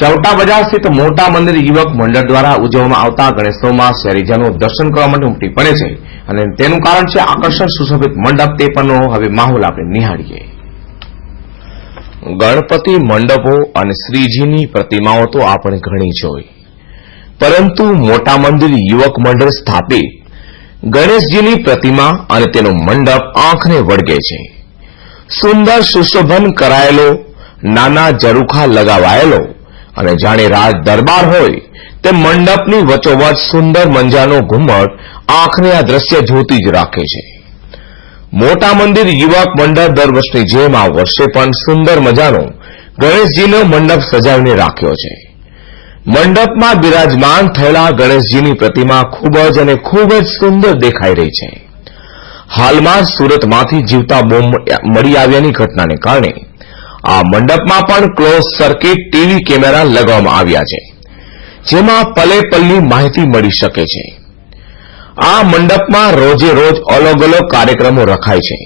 ચૌટા બજાર સ્થિત મોટા મંદિર યુવક મંડળ દ્વારા ઉજવવામાં આવતા ગણેશોત્સવમાં શહેરીજનો દર્શન કરવા માટે ઉમટી પડે છે અને તેનું કારણ છે આકર્ષક સુશોભિત મંડપ. તે પરનો હવે માહોલ આપણે નિહાળીએ. ગણપતિ મંડપો અને શ્રીજીની પ્રતિમાઓ તો આપણે ઘણી જોઈ, પરંતુ મોટા મંદિર યુવક મંડળ સ્થાપિત ગણેશજીની પ્રતિમા અને તેનો મંડપ આંખને વળગે છે. સુંદર સુશોભન કરાયેલો, નાના ઝરૂખા લગાવાયેલો અને જાણે રાજ દરબાર હોય તે મંડપની વચ્ચોવચ સુંદર મંજાનો ઘુમ્મટ આંખને આ દ્રશ્ય જોતી જ રાખે છે. મોટા મંદિર યુવક મંડળ દર વર્ષની જેમ આ વર્ષે પણ સુંદર મજાનો ગણેશજીનો મંડપ સજાવીને રાખ્યો છે. મંડપમાં બિરાજમાન થયેલા ગણેશજીની પ્રતિમા ખૂબ જ સુંદર દેખાઈ રહી છે. હાલમાં સુરતમાંથી જીવતા બોમ્બ મળી આવ્યાની ઘટનાને કારણે આ મંડપમાં પણ ક્લોઝ સર્કિટ ટીવી કેમેરા લગાવવામાં આવ્યા છે, જેમાં પલે પલની માહિતી મળી શકે છે. આ મંડપમાં રોજે રોજ અલગ અલગ કાર્યક્રમો રખાય છે.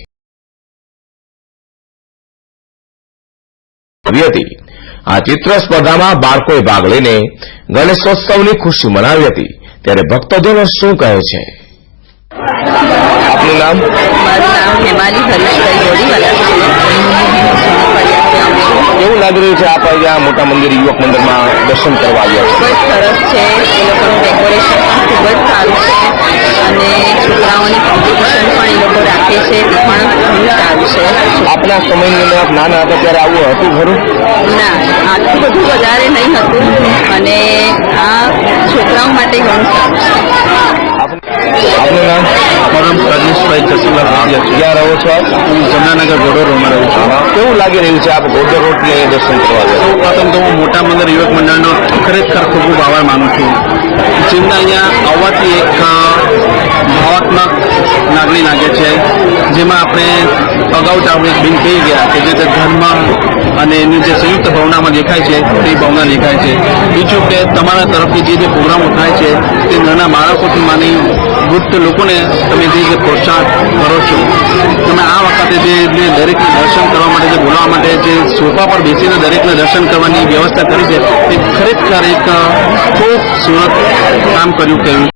આ ચિત્ર સ્પર્ધામાં બાળકોએ ભાગ લઈને ગણેશોત્સવની ખુશી મનાવી હતી. ત્યારે ભક્તજનો શું કહે છે? આપનું નામ? મારું નામ હેમાલી હરીશભાઈ જોડીવાલા છે. કેવું લાગી રહ્યું છે આપ અહીંયા મોટા મંદિર યુવક મંડળમાં દર્શન કરવા આવ્યા ખૂબ જ સરસ છે. એ લોકોનું ડેકોરેશન પણ ખૂબ જ સારું છે અને છોકરાઓની કોમ્પિટિશન પણ એ લોકો રાખે છે, તે પણ ઘણું સારું છે. આપના સમયની અંદર આપ નાના હતા ત્યારે આવું હતું ખરું? ના, આટલું બધું વધારે નહીં હતું અને આ છોકરાઓ માટે ઘણું સારું છે. આપનું નામ? મારું નામ રજનીશભાઈ જસુલા. ક્યાં રહો છો આપ? હું જમનાનગર ગોડોરમાં રહું છું. કેવું લાગી રહ્યું છે આપ ગોડો રોડને દર્શન કરવા આવ્યા? સૌ પ્રથમ તો હું મોટા મંદિર યુવક મંડળનો ખરેખર ખૂબ આભાર માનું છું. જેમને અહીંયા આવવાથી એક ભાવાત્મક લાગણી લાગે છે, જેમાં આપણે અગાઉ જ આપણે બિન કહી ગયા કે જે ધર્મ અને એની જે સંયુક્ત ભાવનામાં દેખાય છે તે ભાવના દેખાય છે. બીજું કે તમારા તરફથી જે પ્રોગ્રામો થાય છે તે નાના બાળકોથી માની વૃદ્ધ લોકોને તમે જે પ્રોત્સાહન કરો છો. તમે આ વખતે જે દરેકને દર્શન કરવા માટે, જે બોલાવવા માટે જે સોફા પર બેસીને દરેકને દર્શન કરવાની વ્યવસ્થા કરી છે તે ખરેખર એક ખૂબ સુરત કામ કર્યું.